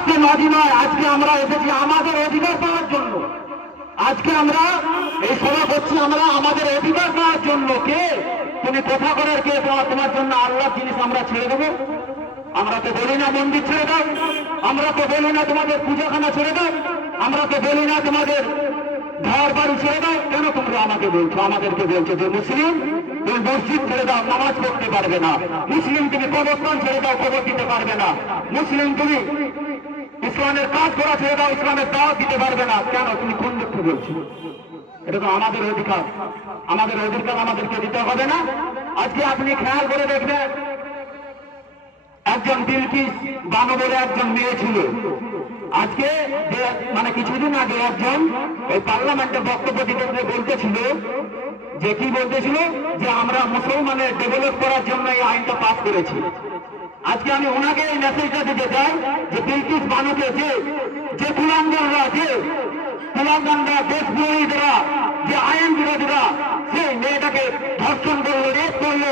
আজকে নদী নয়, আজকে আমরা এসেছি আমাদের অধিকার পাওয়ার জন্য। আজকে আমরা এই সভা করছি, আমরা আমাদের অধিকার পাওয়ার জন্য। কে? তুমি কথা করার কে? তোমার তোমার জন্য আল্লাহ জিনিস আমরা ছেড়ে দেবো। আমরা তো বলি না মন্দির ছেড়ে দাও। আমরা তো বলি না তোমাদের পূজাখানা ছেড়ে দাও। আমরা তো বলি না তোমাদের ঘর বাড়ি ছেড়ে দাও। কেন তোমরা আমাকে বলছো? আমাদেরকে বলছো যে মুসলিম তুমি মসজিদ ছেড়ে দাও, নামাজ পড়তে পারবে না। মুসলিম তুমি কবরস্থান ছেড়ে দাও কবর দিতে পারবে না। মুসলিম তুমি ইসলামের কাজ করা ছেড়ে দাও, ইসলামের দাওয়াত দিতে পারবে না। কেন? তুমি কোন দুঃখে বলছো? এটা তো আমাদের অধিকার। আমাদের অধিকার আমাদেরকে দিতে হবে না। আজকে আপনি খেয়াল করে দেখবেন, একজন বিলকিস বানু বলে একজন মেয়ে ছিল। আজকে মানে কিছুদিন আগে একজন ওই পার্লামেন্টে বক্তব্য দিতে বলতেছিল যে কি বলতেছিল? যে আমরা মুসলমানের ডেভেলপ করার জন্য এই আইনটা পাস করেছি। আজকে আমি ওনাকে এই মেসেজটা দিতে চাই যে বিলকিস বানুকে, যে যে কুলাঙ্গাররা, যে কুলাঙ্গানরা দেশ বিরোধীরা, যে আইন বিরোধীরা, সেই মেয়েটাকে ধর্ষণ করল রেপ করল,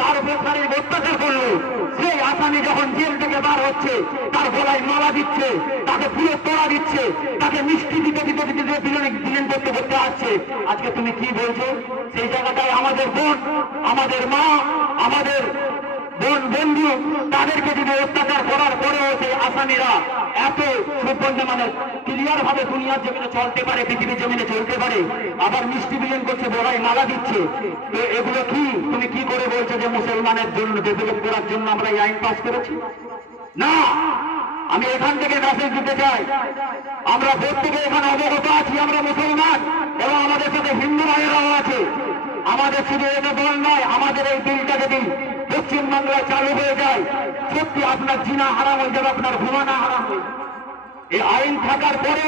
তার উপর শারীরিক অত্যাচার করল। সেই আসামি যখন জেল থেকে বার হচ্ছে, তার গলায় মালা দিচ্ছে, তাকে ফুলের তোড়া দিচ্ছে, তাকে মিষ্টি দিতে দিতে বিলেন বিলেন করতে করতে আসছে, আজকে তুমি কি বলছো? সেই জায়গাটায় আমাদের বোন, আমাদের মা, আমাদের বোন, বন্ধু, তাদেরকে যদি অত্যাচার করার পরেও সেই আসামিরা এত সুপন্থে মানে ক্লিয়ার ভাবে দুনিয়ার জমিনে চলতে পারে, পৃথিবীর জমিনে চলতে পারে, আবার মিষ্টি বিলেন করছে, বড়াই মালা দিচ্ছে, তো এগুলো কি? তুমি কি করে বলছো যে মুসলমানের জন্য ডেভেলপ করার জন্য আমরা এই আইন পাস করেছি? না! আমি এখান থেকে মেসেজ দিতে চাই আমরা প্রত্যেকে এখানে অবগত আছি, আমরা মুসলমান এবং আমাদের সাথে হিন্দু ভাইয়েরাও আছে আমাদের শুধু এটা দল নয়, আমাদের এই বিলটা যদি পশ্চিমবাংলায় চালু হয়ে যায়, সত্যি আপনার জিনা হারাম হয়ে যাবে, আপনার ঘুমানা হারাম হয়ে। এই আইন থাকার পরে